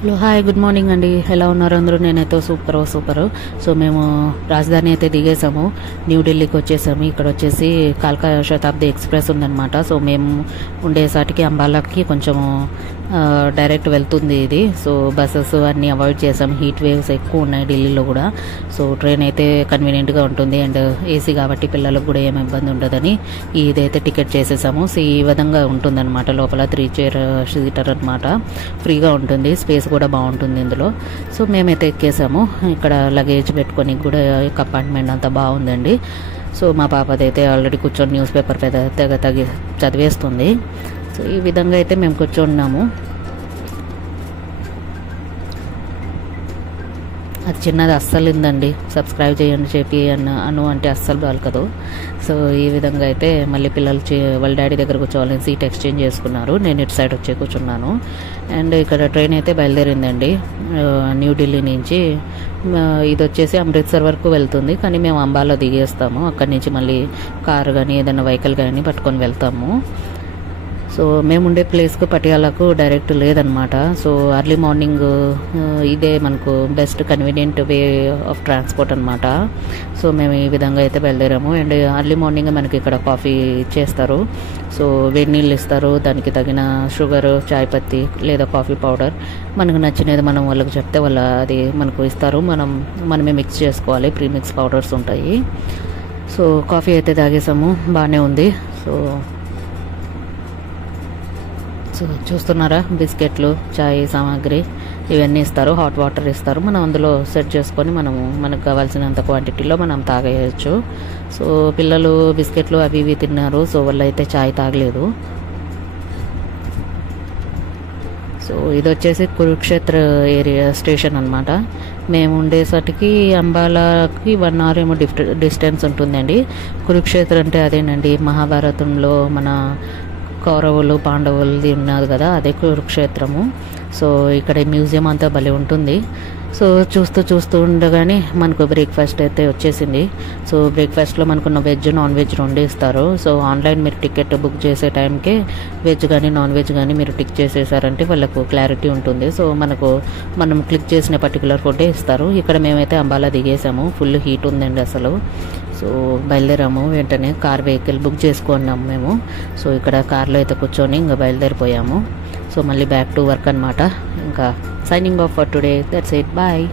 Hello hi good morning అండి. ఎలా ఉన్నారు అందరూ? నేనైతే సూపర్. సో మేము రాజధాని అయితే దిగేసాము, న్యూఢిల్లీకి వచ్చేసాము. ఇక్కడ వచ్చేసి కాల్కా శతాబ్ది ఎక్స్ప్రెస్ ఉందన్నమాట. సో మేము ఉండేసాటికి అంబాలాకి కొంచెం డైరెక్ట్ వెళ్తుంది ఇది. సో బస్సెస్ అన్నీ అవాయిడ్ చేసాము, హీట్ వేవ్స్ ఎక్కువ ఉన్నాయి ఢిల్లీలో కూడా. సో ట్రైన్ అయితే కన్వీనియంట్గా ఉంటుంది అండ్ ఏసీ కాబట్టి పిల్లలకు కూడా ఏమి ఇబ్బంది ఉండదని ఇదైతే టికెట్ చేసేసాము. సో ఈ విధంగా ఉంటుందన్నమాట. లోపల 3 చైర్ సీటర్ అనమాట, ఫ్రీగా ఉంటుంది, స్పేస్ కూడా బాగుంటుంది ఇందులో. సో మేమైతే ఎక్కేసాము. ఇక్కడ లగేజ్ పెట్టుకొని కూడా కంపార్ట్మెంట్ అంతా బాగుందండి. సో మా పాపదైతే ఆల్రెడీ కూర్చొని న్యూస్ పేపర్ తెగ చదివేస్తుంది. సో ఈ విధంగా అయితే మేము కూర్చున్నాము. అది చిన్నది అస్సలు ఉందండి, సబ్స్క్రైబ్ చేయండి చెప్పి అను అంటే అస్సలు పలకదు. సో ఈ విధంగా అయితే మళ్ళీ పిల్లలు వాళ్ళ డాడీ దగ్గర కూర్చోవాలని సీట్ ఎక్స్చేంజ్ చేసుకున్నారు. నేను ఇటు సైడ్ వచ్చి కూర్చున్నాను. అండ్ ఇక్కడ ట్రైన్ అయితే బయలుదేరిందండి న్యూఢిల్లీ నుంచి. ఇది వచ్చేసి అమృత్సర్ వరకు వెళ్తుంది, కానీ మేము అంబాలా దిగేస్తాము. అక్కడి నుంచి మళ్ళీ కారు కానీ ఏదైనా వెహికల్ కానీ పట్టుకొని వెళ్తాము. సో మేము ఉండే ప్లేస్కు పటియాలకు డైరెక్ట్ లేదనమాట. సో అర్లీ మార్నింగ్ ఇదే మనకు best convenient way of transport అనమాట. సో మేము ఈ విధంగా అయితే బయలుదేరాము. అండ్ అర్లీ మార్నింగ్ మనకి ఇక్కడ కాఫీ ఇచ్చేస్తారు. సో వేడి నీళ్ళు ఇస్తారు, దానికి తగిన షుగర్, చాయ్ పత్తి లేదా కాఫీ పౌడర్ మనకు నచ్చినది మనం వాళ్ళకి చెప్తే అది మనకు ఇస్తారు. మనమే మిక్స్ చేసుకోవాలి, ప్రీమిక్స్ పౌడర్స్ ఉంటాయి. సో కాఫీ అయితే తాగేసాము, బాగానే ఉంది. సో చూస్తున్నారా, బిస్కెట్లు, చాయ్ సామాగ్రి ఇవన్నీ ఇస్తారు, హాట్ వాటర్ ఇస్తారు. మనం అందులో సెట్ చేసుకొని మనకు కావాల్సినంత క్వాంటిటీలో మనం తాగేయచ్చు. సో పిల్లలు బిస్కెట్లు అవి ఇవి తిన్నారు. సో వాళ్ళు అయితే చాయ్ తాగలేదు. సో ఇది వచ్చేసి కురుక్షేత్ర ఏరియా స్టేషన్ అనమాట. మేము ఉండేసరికి అంబాలాకి 1 hour ఏమో డిస్టెన్స్ ఉంటుందండి. కురుక్షేత్ర అంటే అదేనండి, మహాభారతంలో మన కౌరవులు పాండవులది ఉన్నది కదా, అదే కురుక్షేత్రము. సో ఇక్కడ మ్యూజియం అంతా భలే ఉంటుంది. సో చూస్తూ ఉండగానే మనకు బ్రేక్ఫాస్ట్ అయితే వచ్చేసింది. సో బ్రేక్ఫాస్ట్లో మనకు వెజ్ నాన్ వెజ్ 2 ఇస్తారు. సో ఆన్లైన్ మీరు టికెట్ బుక్ చేసే టైంకే వెజ్ కానీ నాన్ వెజ్ కానీ మీరు టిక్ చేసేసారంటే వాళ్ళకు క్లారిటీ ఉంటుంది. సో మనం క్లిక్ చేసిన పర్టికులర్ ఫుడ్డే ఇస్తారు. ఇక్కడ మేమైతే అంబాలా దిగేసాము, ఫుల్ హీట్ ఉందండి అసలు. సో బయలుదేరాము, వెంటనే వెహికల్ బుక్ చేసుకున్నాము మేము. సో ఇక్కడ కార్లో అయితే కూర్చొని ఇంకా బయలుదేరిపోయాము. సో మళ్ళీ బ్యాక్ టు వర్క్ అనమాట. ఇంకా signing off for today, that's it, bye.